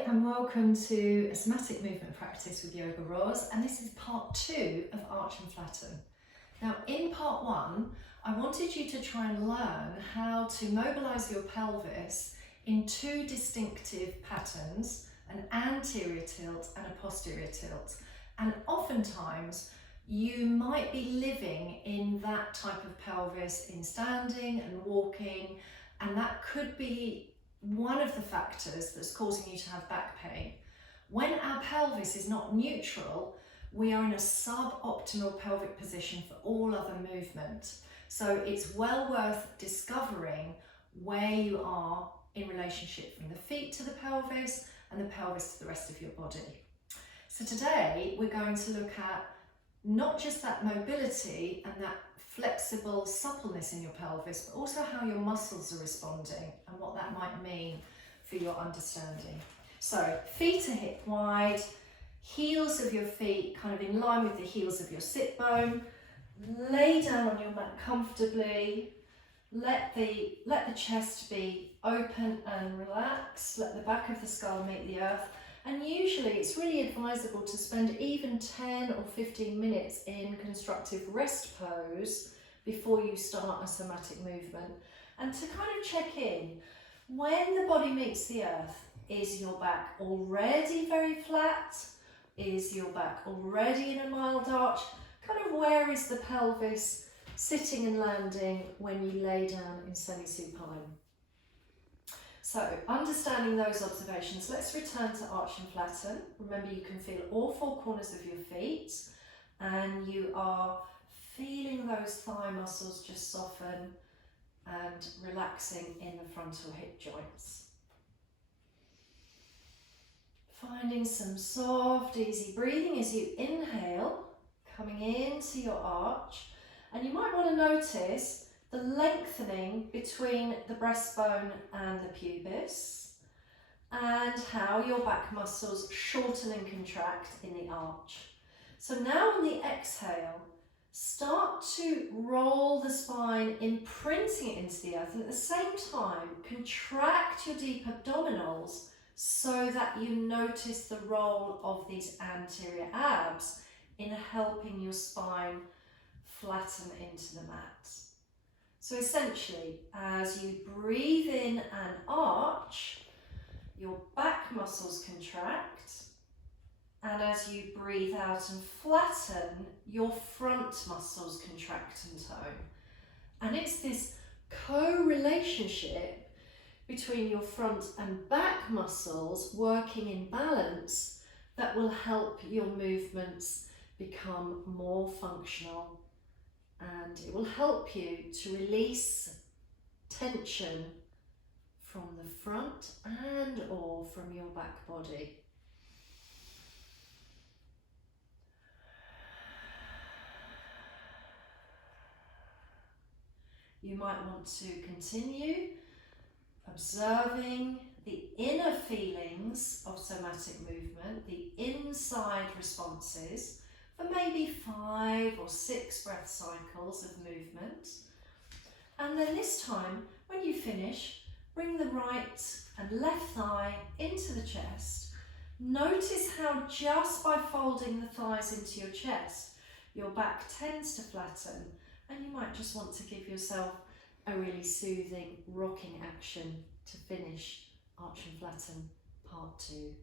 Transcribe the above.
Hi and welcome to a Somatic Movement Practice with YogaRos, and this is part 2 of Arch and Flatten. Now in part 1 I wanted you to try and learn how to mobilise your pelvis in 2 distinctive patterns, an anterior tilt and a posterior tilt, and oftentimes you might be living in that type of pelvis in standing and walking, and that could be one of the factors that's causing you to have back pain. When our pelvis is not neutral, we are in a suboptimal pelvic position for all other movement. So it's well worth discovering where you are in relationship from the feet to the pelvis and the pelvis to the rest of your body. So today we're going to look at not just that mobility and that flexible suppleness in your pelvis, but also how your muscles are responding and what that might mean for your understanding. So feet are hip wide, heels of your feet kind of in line with the heels of your sit bone. Lay down on your mat comfortably. Let the chest be open and relaxed. Let the back of the skull meet the earth. And usually it's really advisable to spend even 10 or 15 minutes in constructive rest pose before you start a somatic movement, and to kind of check in. When the body meets the earth, is your back already very flat? Is your back already in a mild arch? Kind of where is the pelvis sitting and landing when you lay down in semi-supine? So, understanding those observations, let's return to arch and flatten. Remember, you can feel all 4 corners of your feet, and you are feeling those thigh muscles just soften and relaxing in the frontal hip joints. Finding some soft, easy breathing as you inhale, coming into your arch, and you might want to notice the lengthening between the breastbone and the pubis, and how your back muscles shorten and contract in the arch. So now on the exhale, start to roll the spine, imprinting it into the earth, and at the same time contract your deep abdominals so that you notice the role of these anterior abs in helping your spine flatten into the mat. So essentially, as you breathe in and arch, your back muscles contract, and as you breathe out and flatten, your front muscles contract and tone. And it's this co-relationship between your front and back muscles working in balance that will help your movements become more functional. And it will help you to release tension from the front and or from your back body. You might want to continue observing the inner feelings of somatic movement, the inside responses, for maybe 5 or 6 breath cycles of movement. And then this time, when you finish, bring the right and left thigh into the chest. Notice how just by folding the thighs into your chest, your back tends to flatten, and you might just want to give yourself a really soothing rocking action to finish Arch and Flatten Part 2.